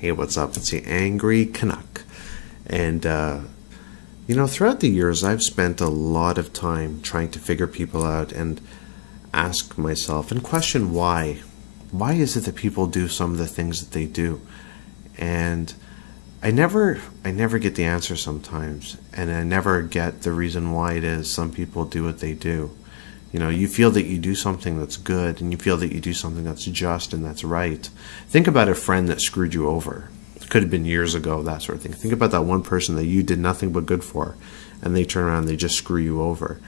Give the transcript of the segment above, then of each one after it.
Hey, what's up? It's the Angry Canuck. And, you know, throughout the years, I've spent a lot of time trying to figure people out and ask myself and question why. Why is it that people do some of the things that they do? And I never get the answer sometimes, and I never get the reason why it is some people do what they do. You know, you feel that you do something that's good, and you feel that you do something that's just and that's right. Think about a friend that screwed you over. It could have been years ago, that sort of thing. Think about that one person that you did nothing but good for, and they turn around and they just screw you over.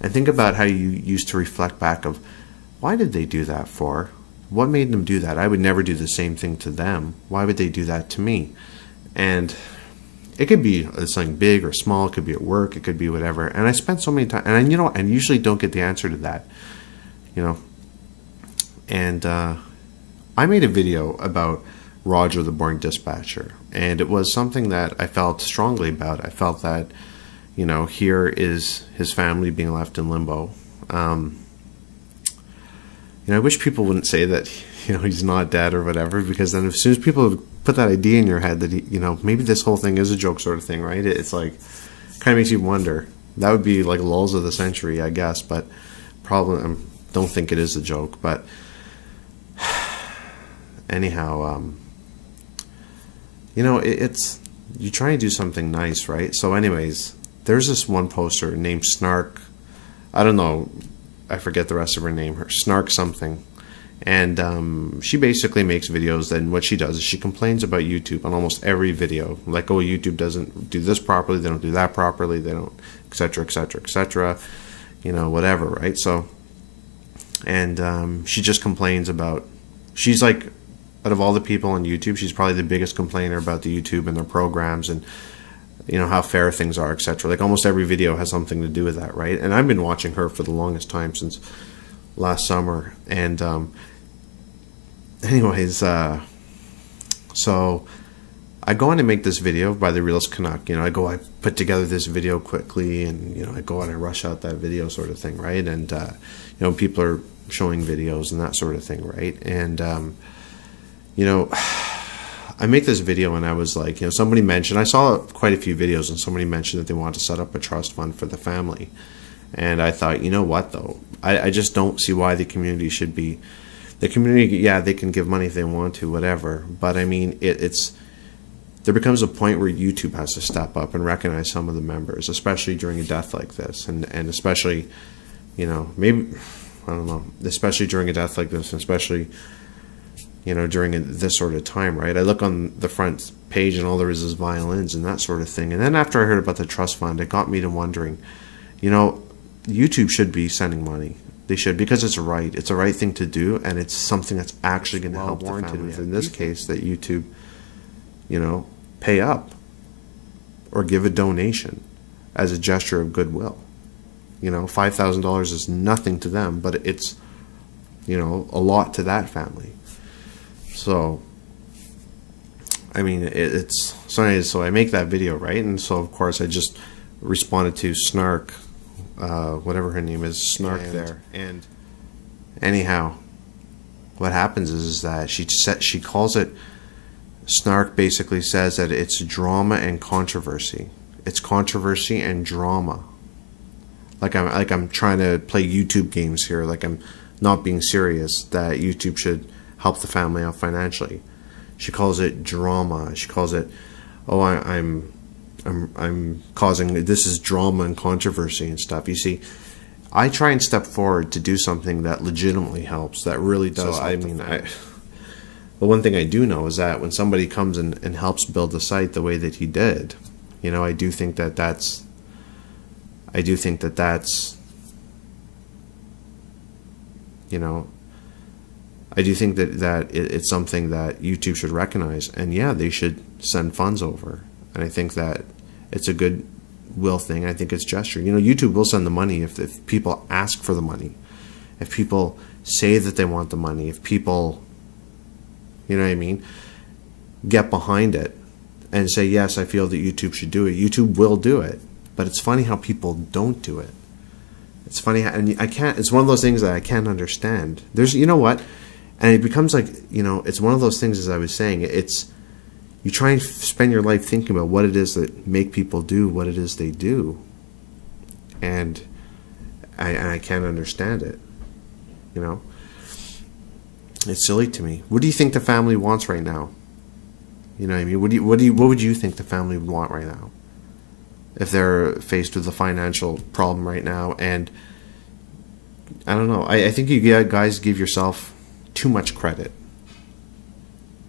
And think about how you used to reflect back of, why did they do that for? What made them do that? I would never do the same thing to them. Why would they do that to me? And it could be something big or small. It could be at work. It could be whatever. And I spent so many times, and you know, I usually don't get the answer to that, you know. And I made a video about Roger the Boring Dispatcher, and it was something that I felt strongly about. I felt that, you know, here is his family being left in limbo. You know, I wish people wouldn't say that, you know, he's not dead or whatever, because then as soon as people put that idea in your head that, he, you know, maybe this whole thing is a joke sort of thing, right? It's like, kind of makes you wonder. That would be like lulls of the century, I guess, but probably, I don't think it is a joke. But anyhow, you know, it's, you try and do something nice, right? So anyways, there's this one poster named Snark, I don't know, I forget the rest of her name, her Snark something. And she basically makes videos, and what she does is she complains about YouTube on almost every video. Like, oh, YouTube doesn't do this properly, they don't do that properly, they don't, etc., etc., etc., you know, whatever, right? So, and she just complains about, she's like, out of all the people on YouTube, she's probably the biggest complainer about the YouTube and their programs and, you know, how fair things are, etc. Like, almost every video has something to do with that, right? And I've been watching her for the longest time, since last summer. And anyways, so I go on to make this video by the Realist Canuck. You know, I put together this video quickly, and, you know, I go on and rush out that video sort of thing, right? And you know, people are showing videos and that sort of thing, right? And you know, I make this video, and I was like, you know, somebody mentioned, I saw quite a few videos, and somebody mentioned that they wanted to set up a trust fund for the family. And I thought, you know what, though? I just don't see why the community should be... The community, yeah, they can give money if they want to, whatever. But, I mean, there becomes a point where YouTube has to step up and recognize some of the members, especially during a death like this. And especially, you know, maybe, I don't know, especially during a death like this, and especially, you know, during this sort of time, right? I look on the front page, and all there is violins and that sort of thing. And then after I heard about the trust fund, it got me to wondering, you know, YouTube should be sending money. They should, because it's right. It's a right thing to do, and it's something that's actually going to help the family. In this case, that YouTube, you know, pay up or give a donation as a gesture of goodwill. You know, $5,000 is nothing to them, but it's, you know, a lot to that family. So, I mean, it's so I make that video, right? And so, of course, I just responded to Snark, whatever her name is, Snark there. And anyhow, what happens is that she calls it, Snark basically says that it's drama and controversy. It's controversy and drama. Like I'm trying to play YouTube games here. Like, I'm not being serious that YouTube should help the family out financially. She calls it drama. She calls it, oh, I'm causing, this is drama and controversy and stuff. You see, I try and step forward to do something that legitimately helps, that really does. So, I mean, the one thing I do know is that when somebody comes and helps build the site the way that he did, you know, I do think that that's, you know, I do think that it's something that YouTube should recognize, and yeah, they should send funds over. And I think that it's a goodwill thing. I think it's gesture. You know, YouTube will send the money if people ask for the money, if people say that they want the money, if people, you know what I mean, get behind it and say, yes, I feel that YouTube should do it. YouTube will do it. But it's funny how people don't do it. It's funny, and I can't, it's one of those things that I can't understand. There's, you know what? And it becomes like, you know, it's one of those things, as I was saying, it's, you try and spend your life thinking about what it is that make people do what it is they do. And I can't understand it, you know. It's silly to me. What do you think the family wants right now? You know what I mean? What would you think the family would want right now if they're faced with a financial problem right now? And I don't know. I think you guys give yourself too much credit.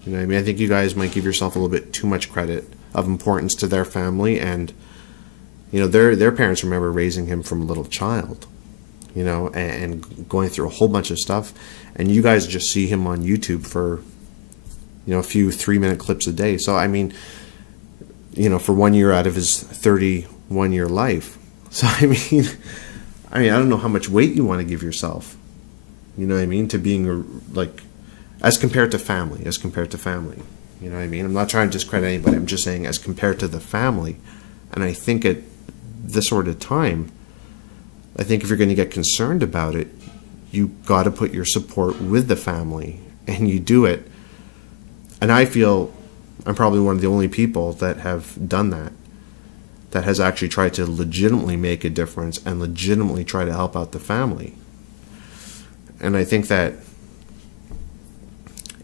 You know what I mean? I think you guys might give yourself a little bit too much credit of importance to their family. And you know, their parents remember raising him from a little child, you know, and going through a whole bunch of stuff. And you guys just see him on YouTube for, you know, a few 3-minute clips a day. So, I mean, you know, for 1 year out of his 31-year life. So, I mean, I don't know how much weight you want to give yourself, you know what I mean, to being, like, as compared to family, you know what I mean? I'm not trying to discredit anybody. I'm just saying as compared to the family. And I think at this sort of time, I think if you're going to get concerned about it, you got to put your support with the family, and you do it. And I feel I'm probably one of the only people that have done that, that has actually tried to legitimately make a difference and legitimately try to help out the family. And I think that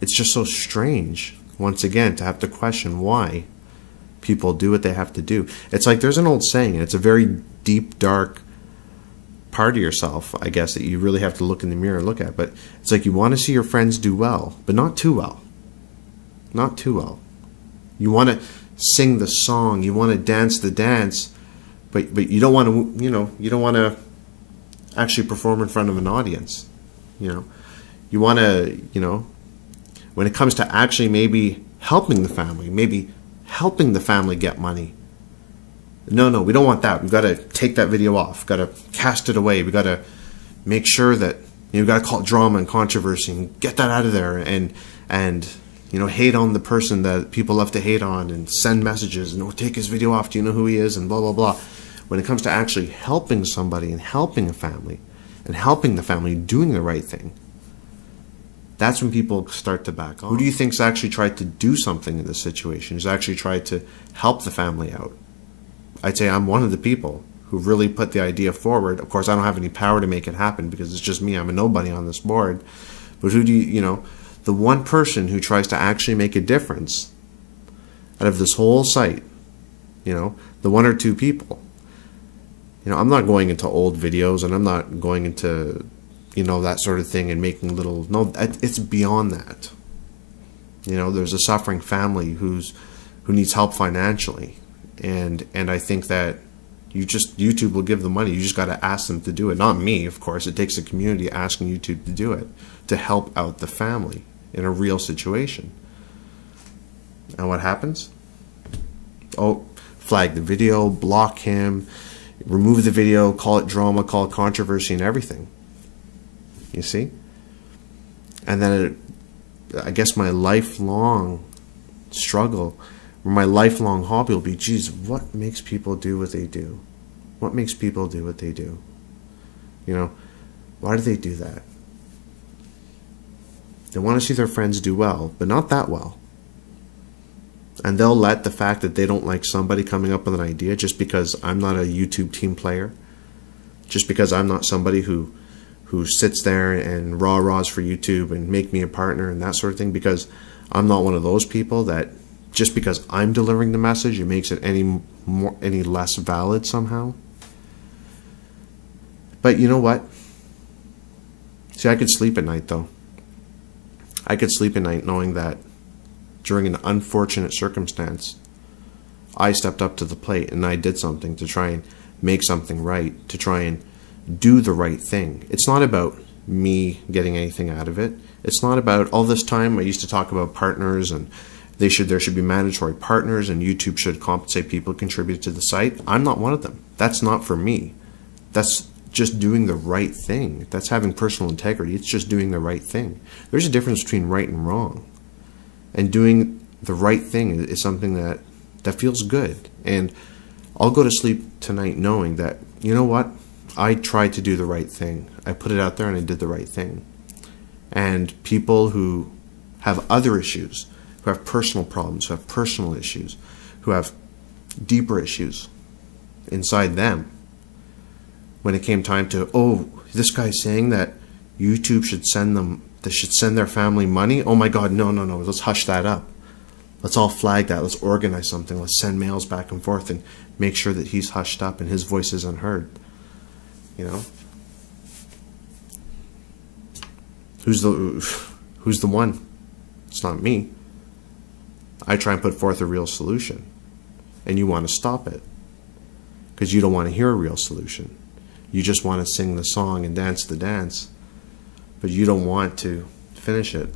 it's just so strange, once again, to have to question why people do what they have to do. It's like there's an old saying, and it's a very deep, dark part of yourself, I guess, that you really have to look in the mirror and look at. But it's like you want to see your friends do well, but not too well. Not too well. You want to sing the song, you want to dance the dance, but you don't want to, you know, you don't want to actually perform in front of an audience. You know, you want to, you know, when it comes to actually maybe helping the family, maybe helping the family get money. No, we don't want that. We've got to take that video off. We've got to cast it away. We've got to make sure that, you know, we've got to call it drama and controversy and get that out of there, and you know, hate on the person that people love to hate on, and send messages and, oh, take his video off. Do you know who he is? And blah, blah, blah. When it comes to actually helping somebody and helping a family and helping the family doing the right thing, that's when people start to back off. Who do you think's actually tried to do something in this situation? Who's actually tried to help the family out? I'd say I'm one of the people who really put the idea forward. Of course, I don't have any power to make it happen because it's just me. I'm a nobody on this board. But who do you know, the one person who tries to actually make a difference out of this whole site, you know, the one or two people. You know, I'm not going into old videos, and I'm not going into, you know, that sort of thing and making little, no, it's beyond that. You know, there's a suffering family who needs help financially. And I think that YouTube will give the money. You just got to ask them to do it. Not me, of course. It takes a community asking YouTube to do it, to help out the family in a real situation. And what happens? Oh, flag the video, block him, remove the video, call it drama, call it controversy, and everything. You see? And then I guess my lifelong struggle, or my lifelong hobby will be, geez, what makes people do what they do? What makes people do what they do? You know, why do they do that? They want to see their friends do well, but not that well. And they'll let the fact that they don't like somebody coming up with an idea just because I'm not a YouTube team player, just because I'm not somebody who sits there and rah-rahs for YouTube and make me a partner and that sort of thing, because I'm not one of those people that just because I'm delivering the message, it makes it any less valid somehow. But you know what? See, I could sleep at night, though. I could sleep at night knowing that during an unfortunate circumstance, I stepped up to the plate and I did something to try and make something right, to try and do the right thing. It's not about me getting anything out of it. It's not about, all this time I used to talk about partners, and there should be mandatory partners, and YouTube should compensate people who contribute to the site. I'm not one of them. That's not for me. That's just doing the right thing. That's having personal integrity. It's just doing the right thing. There's a difference between right and wrong. And doing the right thing is something that feels good. And I'll go to sleep tonight knowing that, you know what? I tried to do the right thing. I put it out there and I did the right thing. And people who have other issues, who have personal problems, who have personal issues, who have deeper issues inside them. When it came time to, oh, this guy's saying that YouTube should send them, they should send their family money. Oh my God, no, no, no, let's hush that up. Let's all flag that. Let's organize something. Let's send mails back and forth and make sure that he's hushed up and his voice is unheard. You know? Who's the one? It's not me. I try and put forth a real solution, and you want to stop it because you don't want to hear a real solution. You just want to sing the song and dance the dance, but you don't want to finish it.